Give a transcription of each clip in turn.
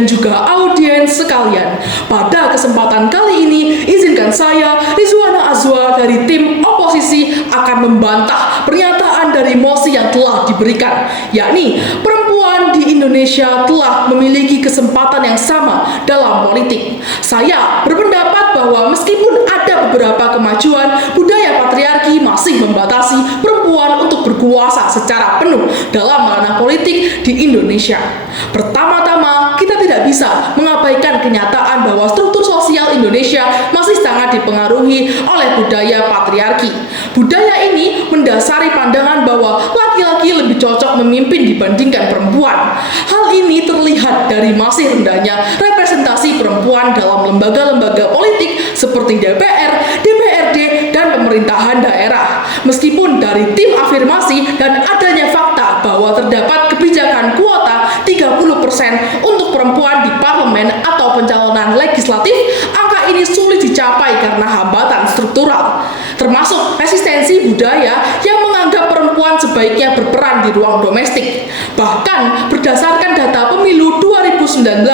dan juga audiens sekalian. Pada kesempatan kali ini, izinkan saya, Rizwana Azwa dari tim oposisi akan membantah pernyataan dari Mosi yang telah diberikan, yakni perempuan di Indonesia telah memiliki kesempatan yang sama dalam politik. Saya berpendapat bahwa meskipun ada beberapa kemajuan, budaya patriarki masih membatasi perempuan untuk berkuasa secara penuh dalam ranah politik di Indonesia. Pertama-tama, kita tidak bisa mengabaikan kenyataan bahwa struktur sosial Indonesia masih sangat dipengaruhi oleh budaya patriarki. Budaya ini mendasari pandangan bahwa laki-laki lebih cocok memimpin dibandingkan perempuan. Hal ini terlihat dari masih rendahnya representasi perempuan dalam lembaga-lembaga politik seperti DPR, DPRD, dan pemerintahan daerah. Meskipun dari tim afirmasi dan adanya fakta bahwa terdapat kebijakan kuota 30% untuk perempuan di parlemen atau pencalonan legislatif, angka ini sulit dicapai karena hambatan struktural, termasuk resistensi budaya yang menganggap perempuan sebaiknya berperan di ruang domestik. Bahkan berdasarkan data pemilu 2019,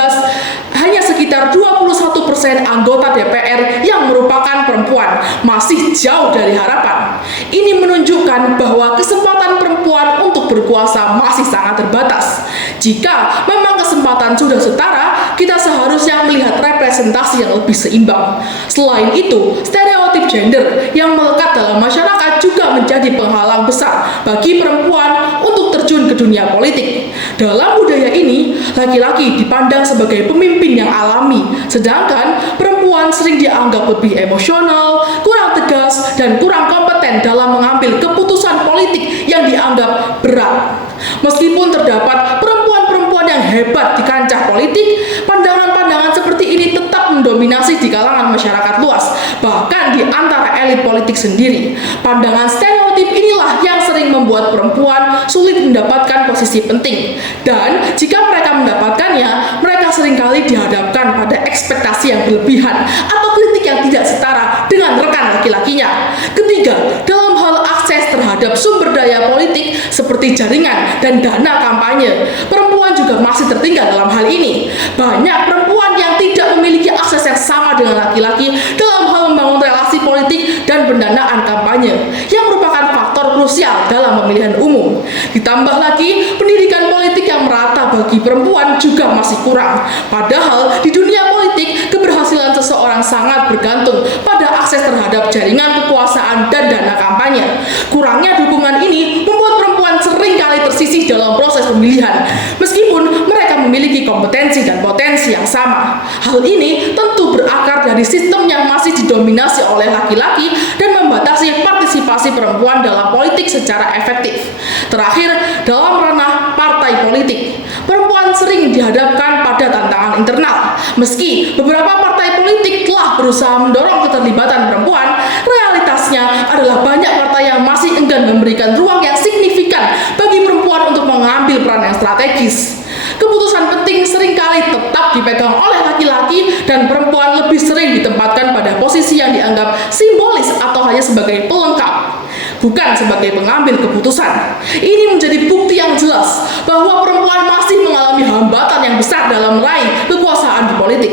hanya sekitar 21% anggota DPR yang merupakan perempuan, masih jauh dari harapan. Ini menunjukkan bahwa kesempatan perempuan untuk berkuasa masih sangat terbatas. Jika memang kesempatan sudah setara, kita seharusnya melihat representasi yang lebih seimbang. Selain itu, stereotip gender yang melekat dalam masyarakat juga menjadi penghalang besar bagi perempuan untuk terjun ke dunia politik. Dalam budaya ini, laki-laki dipandang sebagai pemimpin yang alami, sedangkan perempuan sering dianggap lebih emosional, kurang tegas, dan kurang kompeten dalam mengambil keputusan politik yang dianggap berat. Meskipun terdapat perempuan-perempuan yang hebat di kancah politik, pandangan-pandangan seperti ini tetap mendominasi di kalangan masyarakat luas, bahkan di antara elit politik sendiri. Pandangan stereotip inilah yang sering membuat perempuan sulit mendapatkan posisi penting, dan jika mereka mendapatkannya, mereka seringkali dihadapkan pada ekspektasi yang berlebihan atau kritik yang tidak setara dengan rekan laki-lakinya. Ketiga, dalam hal akses terhadap sumber daya politik seperti jaringan dan dana kampanye, perempuan juga masih tertinggal dalam hal ini. Banyak perempuan yang tidak memiliki akses yang sama dengan laki-laki dalam hal membangun relasi politik dan pendanaan kampanye, yang merupakan faktor krusial dalam pemilihan umum. Ditambah lagi, pendidikan politik yang merata bagi perempuan juga masih kurang. Padahal di dunia politik, keberhasilan seseorang sangat bergantung pada akses terhadap jaringan kekuasaan dan dana kampanye. Kurangnya dukungan ini membuat perempuan seringkali tersisih dalam proses pemilihan, meskipun mereka memiliki kompetensi dan potensi yang sama. Hal ini tentu berakar dari sistem yang masih didominasi oleh laki-laki dan membatasi partisipasi perempuan dalam politik secara efektif. Terakhir, dalam ranah partai politik, perempuan sering dihadapkan pada tantangan internal. Meski beberapa partai politik telah berusaha mendorong keterlibatan perempuan, realitasnya adalah banyak partai yang masih enggan memberikan ruang yang signifikan bagi perempuan untuk mengambil peran yang strategis. Keputusan penting seringkali tetap dipegang oleh laki-laki, dan perempuan lebih sering ditempatkan pada posisi yang dianggap simbolis atau hanya sebagai pelengkap, bukan sebagai pengambil keputusan. Ini menjadi bukti yang jelas bahwa perempuan masih mengalami hambatan yang besar dalam meraih kekuasaan di politik.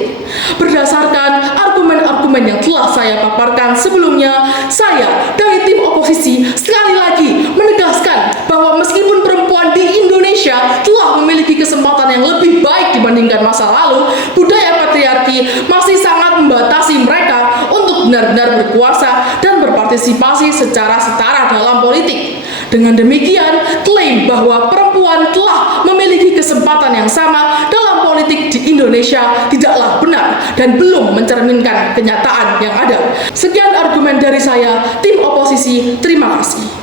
Berdasarkan argumen-argumen yang telah saya paparkan sebelumnya, saya dari tim oposisi sekali lagi menegaskan bahwa meskipun perempuan di Indonesia telah memiliki kesempatan yang lebih baik dibandingkan masa lalu, budaya patriarki masih sangat membatasi mereka untuk benar-benar berkuasa dan berpartisipasi secara setara dalam politik. Dengan demikian, klaim bahwa perempuan telah memiliki kesempatan yang sama dalam politik di Indonesia tidaklah benar dan belum mencerminkan kenyataan yang ada. Sekian argumen dari saya, tim oposisi. Terima kasih.